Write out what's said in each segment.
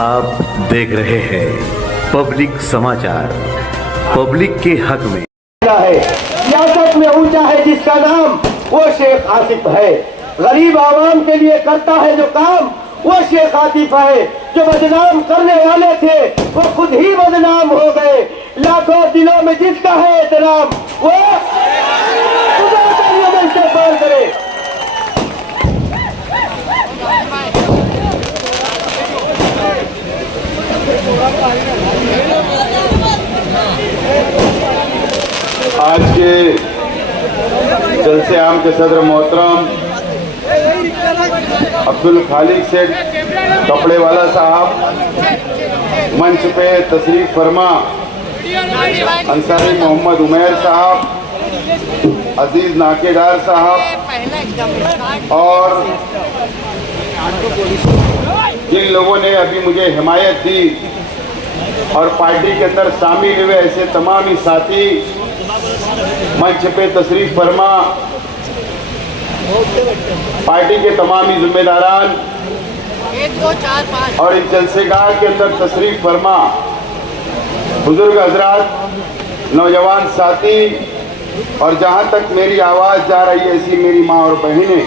आप देख रहे हैं पब्लिक समाचार, पब्लिक के हक में। सियासत में ऊंचा है जिसका नाम, वो शेख आसिफ है। गरीब आवाम के लिए करता है जो काम, वो शेख आसिफ है। जो बदनाम करने वाले थे वो खुद ही बदनाम हो गए। लाखों दिलों में जिसका है एहतराम, वो खुदा का नजर से पार करे। आज के जलसे आम के सदर मोहतरम अब्दुल खालिक सेठ कपड़े वाला साहब, मंच पे तशरीफ फरमा अंसारी मोहम्मद उमैर साहब, अजीज नाकेदार साहब और जिन लोगों ने अभी मुझे हिमायत दी और पार्टी के अंदर शामिल हुए ऐसे तमाम ही साथी, मंच पे तशरीफ फरमा पार्टी के तमाम ही जिम्मेदारान और इस जलसेगाह के अंदर तशरीफ फरमा बुजुर्ग हजरात, नौजवान साथी और जहां तक मेरी आवाज जा रही है ऐसी मेरी माँ और बहनें,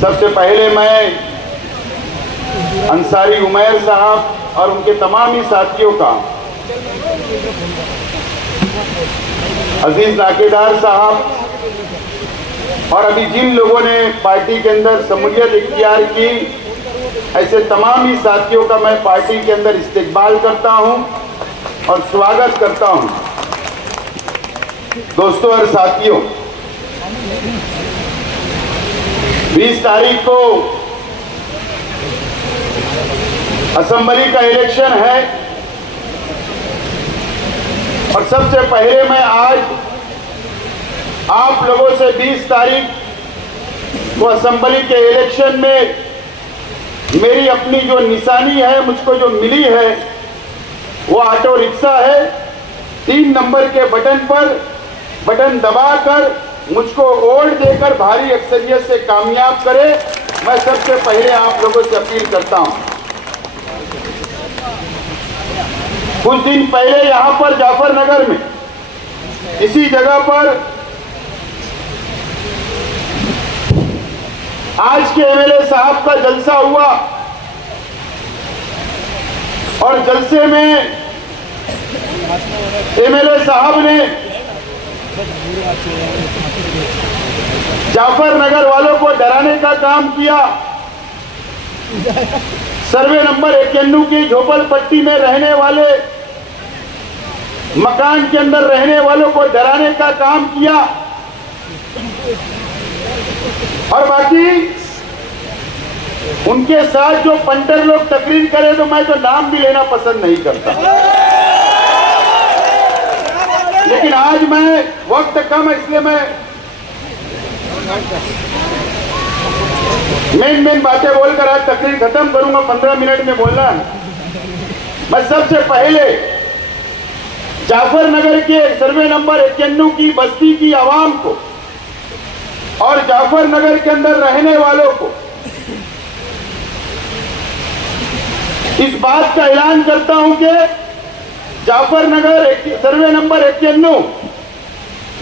सबसे पहले मैं अंसारी उमैर साहब और उनके तमाम ही साथियों का, अजीज नाकेदार साहब और अभी जिन लोगों ने पार्टी के अंदर शमूलियत इख्तियार की ऐसे तमाम ही साथियों का मैं पार्टी के अंदर इस्तकबाल करता हूं और स्वागत करता हूं। दोस्तों और साथियों, 20 तारीख को असेंबली का इलेक्शन है और सबसे पहले मैं आज आप लोगों से 20 तारीख को असेंबली के इलेक्शन में मेरी अपनी जो निशानी है, मुझको जो मिली है, वो ऑटो रिक्शा है। 3 नंबर के बटन पर बटन दबाकर मुझको वोट देकर भारी अक्सरियत से कामयाब करे, मैं सबसे पहले आप लोगों से अपील करता हूं। कुछ दिन पहले यहां पर जाफरनगर में इसी जगह पर आज के एमएलए साहब का जलसा हुआ और जलसे में एमएलए साहब ने जाफरनगर वालों को डराने का काम किया। सर्वे नंबर 91 की झोपड़पट्टी में रहने वाले, मकान के अंदर रहने वालों को डराने का काम किया और बाकी उनके साथ जो पंटर लोग तकरीर करे, तो मैं तो नाम भी लेना पसंद नहीं करता, लेकिन आज मैं वक्त कम है इसलिए मैं मेन बातें बोलकर आज तकरीर खत्म करूंगा। 15 मिनट में बोलना है। मैं सबसे पहले जाफरनगर के सर्वे नंबर 91 की बस्ती की आवाम को और जाफरनगर के अंदर रहने वालों को इस बात का ऐलान करता हूं कि जाफरनगर सर्वे नंबर 91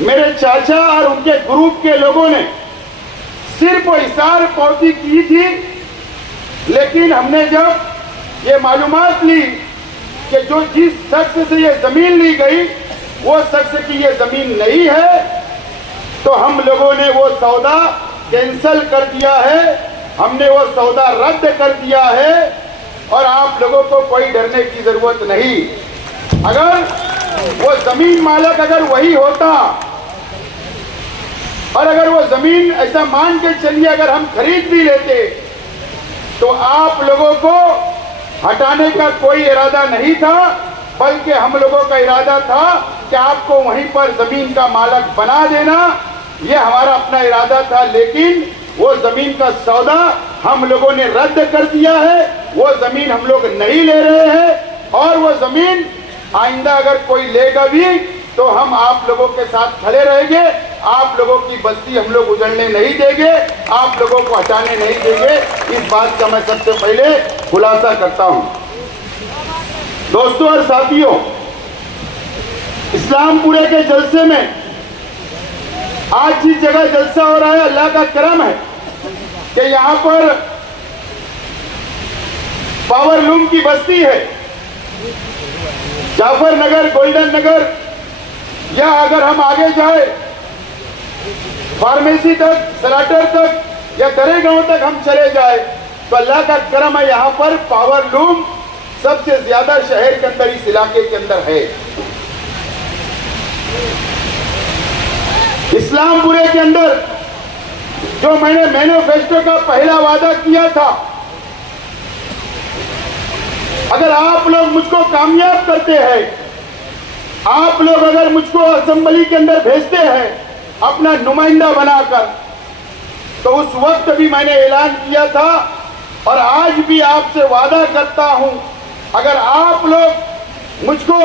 मेरे चाचा और उनके ग्रुप के लोगों ने सिर्फ इशार पौधी की थी, लेकिन हमने जब ये मालूमात ली कि जो जिस शख्स से ये जमीन ली गई वो शख्स की ये जमीन नहीं है, तो हम लोगों ने वो सौदा कैंसिल कर दिया है, हमने वो सौदा रद्द कर दिया है और आप लोगों को कोई डरने की जरूरत नहीं। अगर वो जमीन मालिक अगर वही होता और अगर वो जमीन ऐसा मान के चलिए अगर हम खरीद भी लेते, तो आप लोगों को हटाने का कोई इरादा नहीं था, बल्कि हम लोगों का इरादा था कि आपको वहीं पर जमीन का मालिक बना देना, ये हमारा अपना इरादा था। लेकिन वो जमीन का सौदा हम लोगों ने रद्द कर दिया है, वो जमीन हम लोग नहीं ले रहे हैं और वो जमीन आइंदा अगर कोई लेगा भी तो हम आप लोगों के साथ खड़े रहेंगे, आप लोगों की बस्ती हम लोग उजड़ने नहीं देंगे, आप लोगों को हटाने नहीं देंगे। इस बात का मैं सबसे पहले खुलासा करता हूं। दोस्तों और साथियों, इस्लामपुरे के जलसे में आज जिस जगह जलसा हो रहा है, अल्लाह का करम है कि यहां पर पावरलूम की बस्ती है। जाफर नगर, गोल्डन नगर, या अगर हम आगे जाए फार्मेसी तक, सलाटर तक या दरेगांव तक हम चले जाए तो अल्लाह का करम है, यहां पर पावरलूम सबसे ज्यादा शहर के अंदर, इस इलाके के अंदर है। इस्लामपुरे के अंदर जो मैंने मैनिफेस्टो का पहला वादा किया था, अगर आप लोग मुझको कामयाब करते हैं, आप लोग अगर मुझको असेंबली के अंदर भेजते हैं अपना नुमाइंदा बनाकर, तो उस वक्त भी मैंने ऐलान किया था और आज भी आपसे वादा करता हूं, अगर आप लोग मुझको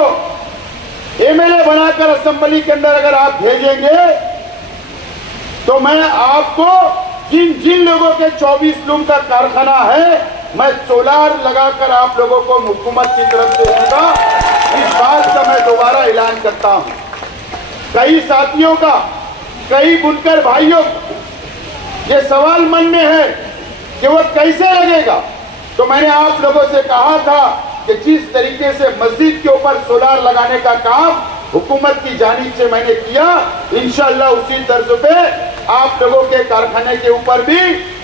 एमएलए बनाकर असेंबली के अंदर अगर आप भेजेंगे तो मैं आपको जिन जिन लोगों के 24 लूम का कारखाना है, मैं सोलार लगाकर आप लोगों को हुकूमत की तरफ से दूंगा। इस बात का मैं दोबारा ऐलान करता हूं। कई साथियों का, कई बुनकर भाइयों ये सवाल मन में है कि वो कैसे लगेगा, तो मैंने आप लोगों से कहा था कि जिस तरीके से मस्जिद के ऊपर सोलार लगाने का काम हुकूमत की जानिब से मैंने किया, इंशाअल्लाह उसी तर्ज पे आप लोगों के कारखाने के ऊपर भी,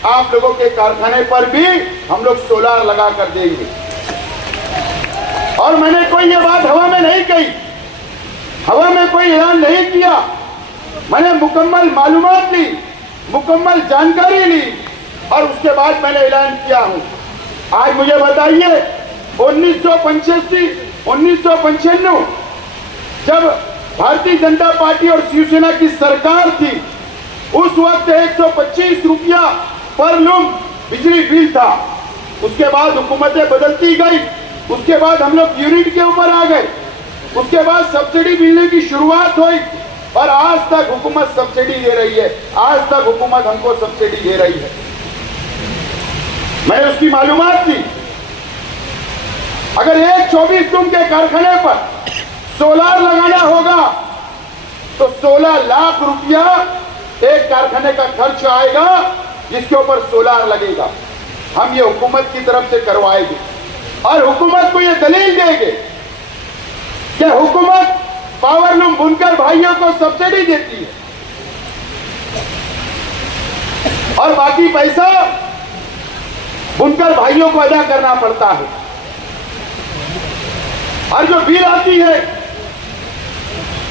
आप लोगों के कारखाने पर भी हम लोग सोलार लगा कर देंगे। और मैंने कोई ये बात हवा में नहीं कही, हवा में कोई ऐलान नहीं किया। मैंने मुकम्मल मालूमात ली, मुकम्मल जानकारी ली और उसके बाद मैंने ऐलान किया हूं। आज मुझे बताइए, 1985, 1995 जब भारतीय जनता पार्टी और शिवसेना की सरकार थी, उस वक्त 125 रुपया पर लूम बिजली बिल था। उसके बाद हुकूमतें बदलती गई, उसके बाद हम लोग यूनिट के ऊपर आ गए, उसके बाद सब्सिडी मिलने की शुरुआत हुई और आज तक हुकूमत सब्सिडी दे रही है। आज तक हुकूमत हमको सब्सिडी दे रही है। मैंने उसकी मालूमात दी। अगर एक 24 लूम के कारखाने पर सोलार लगाना होगा तो 16 लाख रुपया एक कारखाने का खर्च आएगा, जिसके ऊपर सोलार लगेगा। हम ये हुकूमत की तरफ से करवाएंगे और हुकूमत को ये दलील देंगे कि हुकूमत पावरलूम बुनकर भाइयों को सब्सिडी देती है और बाकी पैसा बुनकर भाइयों को अदा करना पड़ता है। और जो बिल आती है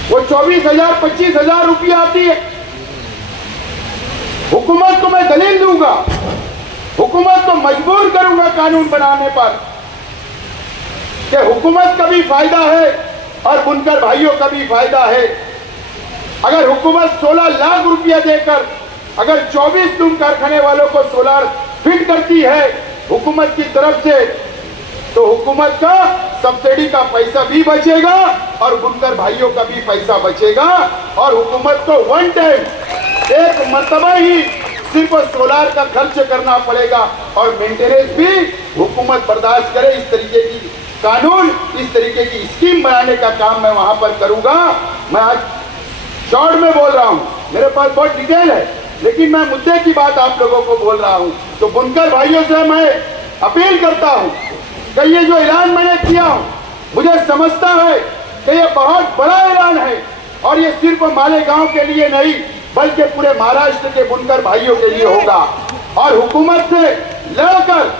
वो 24,000 25,000 रुपया आती है। हुकूमत को मैं दलील दूंगा, हुकूमत को मजबूर करूंगा कानून बनाने पर कि हुकूमत का भी फायदा है और बुनकर भाइयों का भी फायदा है। अगर हुकूमत 16 लाख रुपया देकर अगर 24 लूम कारखाने वालों को सोलार फिट करती है हुकूमत की तरफ से, तो हुकूमत का सब्सिडी का पैसा भी बचेगा और बुनकर भाइयों का भी पैसा बचेगा और हुकूमत को वन टाइम एक मर्तबा ही सिर्फ सोलार का खर्च करना पड़ेगा और मेंटेनेंस भी हुकूमत बर्दाश्त करे। इस तरीके की कानून, इस तरीके की स्कीम बनाने का काम मैं वहां पर करूंगा। मैं आज शॉर्ट में बोल रहा हूं, मेरे पास बहुत डिटेल है, लेकिन मैं मुद्दे की बात आप लोगों को बोल रहा हूं। तो बुनकर भाइयों से मैं अपील करता हूं कि ये जो ऐलान मैंने किया हूं, मुझे समझता है कि ये बहुत बड़ा ऐलान है और ये सिर्फ मालेगांव के लिए नहीं बल्कि पूरे महाराष्ट्र के बुनकर भाइयों के लिए होगा। और हुकूमत से लड़कर,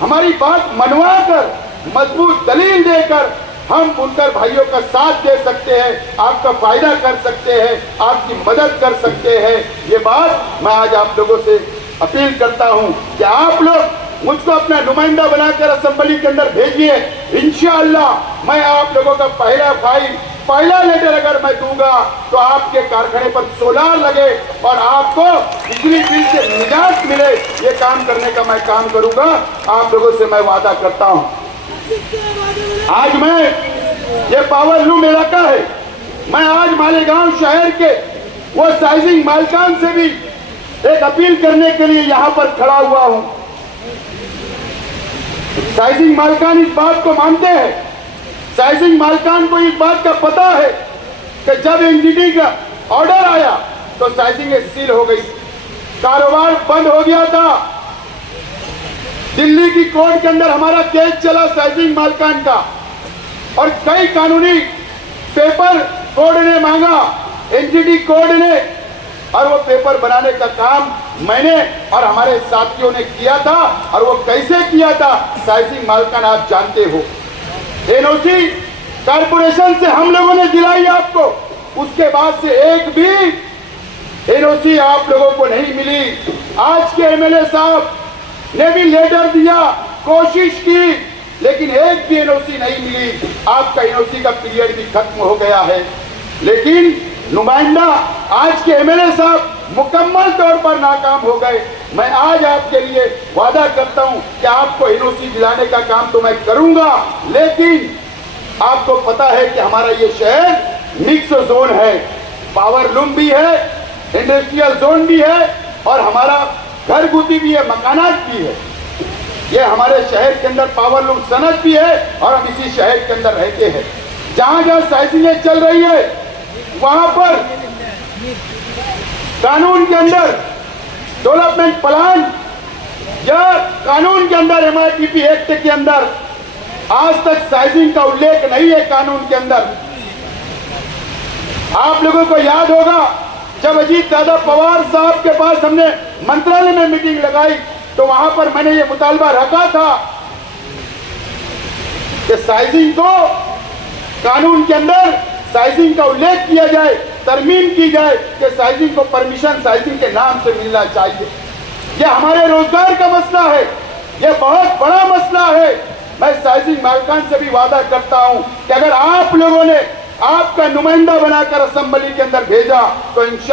हमारी बात मनवा कर, मजबूत दलील देकर हम बुनकर भाइयों का साथ दे सकते हैं, आपका फायदा कर सकते हैं, आपकी मदद कर सकते हैं। ये बात मैं आज आप लोगों से अपील करता हूं कि आप लोग मुझको अपना नुमाइंदा बनाकर असेंबली के अंदर भेजिए। इंशाअल्लाह मैं आप लोगों का पहला लेटर अगर मैं दूंगा तो आपके कारखाने पर सोलार लगे और आपको बिजली बिल से निजात मिले। ये काम करने का मैं काम करूंगा, आप लोगों से मैं वादा करता हूं। आज मैं, ये पावरलूम इलाका है, मैं आज मालेगांव शहर के वो साइजिंग मालिकान से भी एक अपील करने के लिए यहां पर खड़ा हुआ हूं। साइजिंग मालिकान इस बात को मानते हैं, साइजिंग मालिकान को इस बात का पता है कि जब एनजीटी का ऑर्डर आया तो साइजिंग सील हो गई, कारोबार बंद हो गया था। दिल्ली की कोर्ट के अंदर हमारा केस चला साइजिंग मालिकान का, और कई कानूनी पेपर कोर्ट ने मांगा, एनजीटी कोर्ट ने, और वो पेपर बनाने का काम मैंने और हमारे साथियों ने किया था। और वो कैसे किया था, साइजिंग मालिकान आप जानते हो। एनओसी कारपोरेशन से हम लोगों ने दिलाई आपको, उसके बाद से एक भी एनओसी आप लोगों को नहीं मिली। आज के एमएलए साहब ने भी लेटर दिया, कोशिश की, लेकिन एक भी एनओसी नहीं मिली। आपका एनओसी का पीरियड भी खत्म हो गया है। लेकिन नुमाइंदा आज के एमएलए साहब मुकम्मल तौर पर नाकाम हो गए। मैं आज आपके लिए वादा करता हूं कि आपको एनओसी दिलाने का काम तो मैं करूंगा, लेकिन आपको पता है कि हमारा ये शहर मिक्स जोन है, पावर लूम भी है, इंडस्ट्रियल जोन भी है, और हमारा घरगुती भी है, मकानात भी है। ये हमारे शहर के अंदर पावर लूम सनत भी है, और हम इसी शहर के अंदर रहते हैं। जहां जहां साइजिंग चल रही है वहां पर कानून के अंदर डेवलपमेंट प्लान या कानून के अंदर एमआईटीपी एक्ट के अंदर आज तक साइजिंग का उल्लेख नहीं है कानून के अंदर। आप लोगों को याद होगा जब अजीत दादा पवार साहब के पास हमने मंत्रालय में मीटिंग लगाई तो वहां पर मैंने ये मुतालबा रखा था कि साइजिंग को कानून के अंदर साइजिंग का उल्लेख किया जाए, तरमीम की जाए कि साइजिंग को परमिशन साइजिंग के नाम से मिलना चाहिए। यह हमारे रोजगार का मसला है, यह बहुत बड़ा मसला है। मैं साइजिंग मालिकान से भी वादा करता हूं कि अगर आप लोगों ने आपका नुमाइंदा बनाकर असेंबली के अंदर भेजा तो इंशाअल्लाह